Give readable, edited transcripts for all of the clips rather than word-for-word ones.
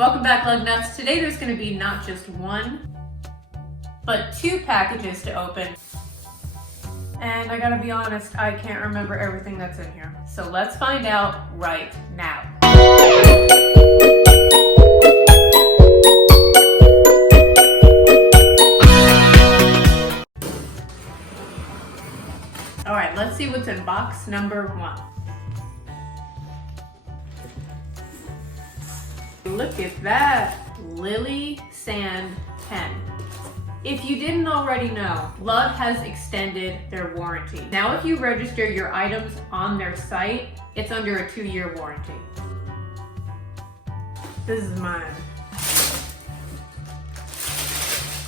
Welcome back, Lug Nuts. Today there's going to be not just one, but two packages to open. And I gotta be honest, I can't remember everything that's in here. So let's find out right now. All right, let's see what's in box number one. Look at that, Lily Sand pen. If you didn't already know, Lug has extended their warranty. Now if you register your items on their site, it's under a 2-year warranty. This is mine.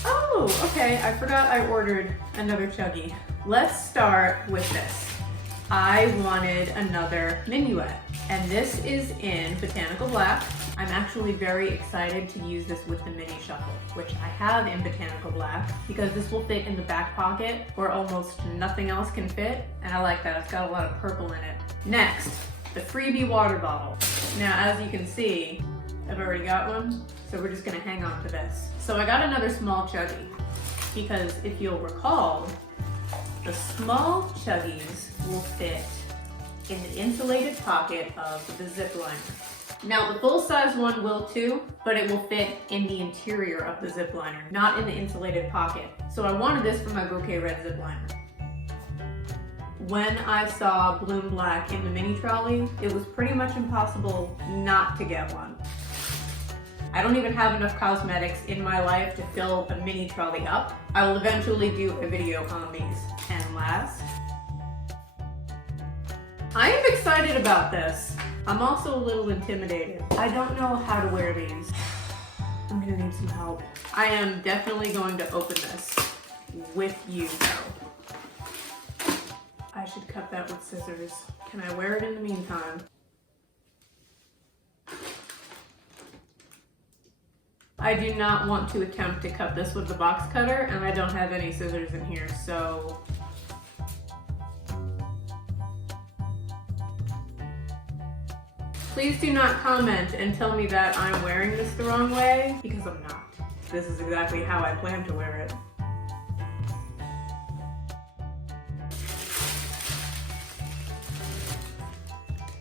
Oh, okay, I forgot I ordered another Chuggy. Let's start with this. I wanted another minuet, and this is in Botanical Black. I'm actually very excited to use this with the mini shuffle, which I have in Botanical Black, because this will fit in the back pocket where almost nothing else can fit, and I like that. It's got a lot of purple in it. Next, the Freebie water bottle. Now, as you can see, I've already got one, so we're just gonna hang on to this. So I got another small Chuggy, because if you'll recall, the small Chuggies will fit in the insulated pocket of the zip liner. Now the full-size one will too, but it will fit in the interior of the zip liner, not in the insulated pocket. So I wanted this for my bouquet red zip liner. When I saw Bloom Black in the mini trolley, it was pretty much impossible not to get one. I don't even have enough cosmetics in my life to fill a mini trolley up. I will eventually do a video on these. And last, I am excited about this. I'm also a little intimidated. I don't know how to wear these. I'm gonna need some help. I am definitely going to open this with you though. I should cut that with scissors. Can I wear it in the meantime? I do not want to attempt to cut this with the box cutter, and I don't have any scissors in here, so please do not comment and tell me that I'm wearing this the wrong way, because I'm not. This is exactly how I plan to wear it.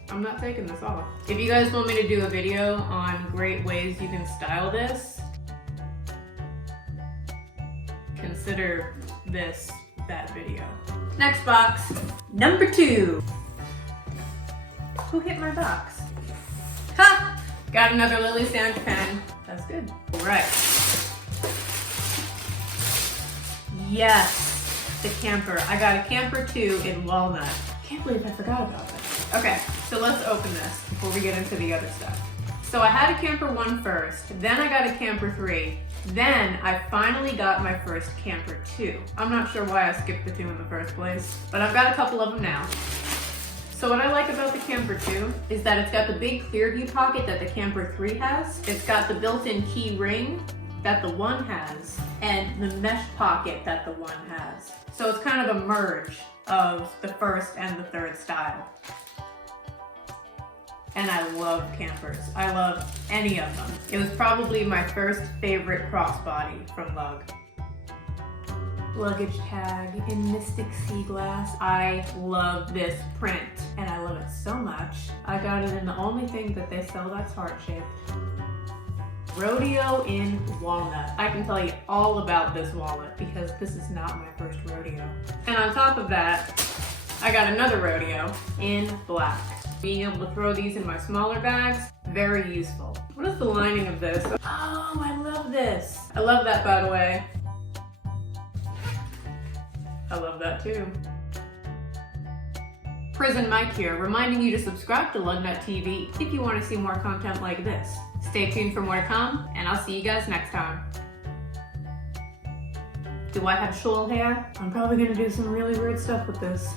I'm not taking this off. If you guys want me to do a video on great ways you can style this, consider this that video. Next box, number 2. Who hit my box? Ha! Got another Lily Sand pen. That's good. All right. Yes, the camper. I got a camper 2 in walnut. Can't believe I forgot about that. Okay, so let's open this before we get into the other stuff. So I had a camper 1 first, then I got a camper 3, then I finally got my first camper 2. I'm not sure why I skipped the 2 in the first place, but I've got a couple of them now. So what I like about the camper 2 is that it's got the big clear view pocket that the camper 3 has. It's got the built-in key ring that the 1 has, and the mesh pocket that the 1 has. So it's kind of a merge of the first and the third style. And I love campers. I love any of them. It was probably my first favorite crossbody from Lug. Luggage tag in Mystic Sea Glass. I love this print, and I love it so much. I got it in the only thing that they sell that's heart-shaped. Rodeo in walnut. I can tell you all about this wallet because this is not my first rodeo. And on top of that, I got another rodeo in black. Being able to throw these in my smaller bags, very useful. What is the lining of this? Oh, I love this. I love that, by the way. I love that too. Prison Mike here, reminding you to subscribe to Lugnut TV if you want to see more content like this. Stay tuned for more to come, and I'll see you guys next time. Do I have shoal hair? I'm probably gonna do some really weird stuff with this.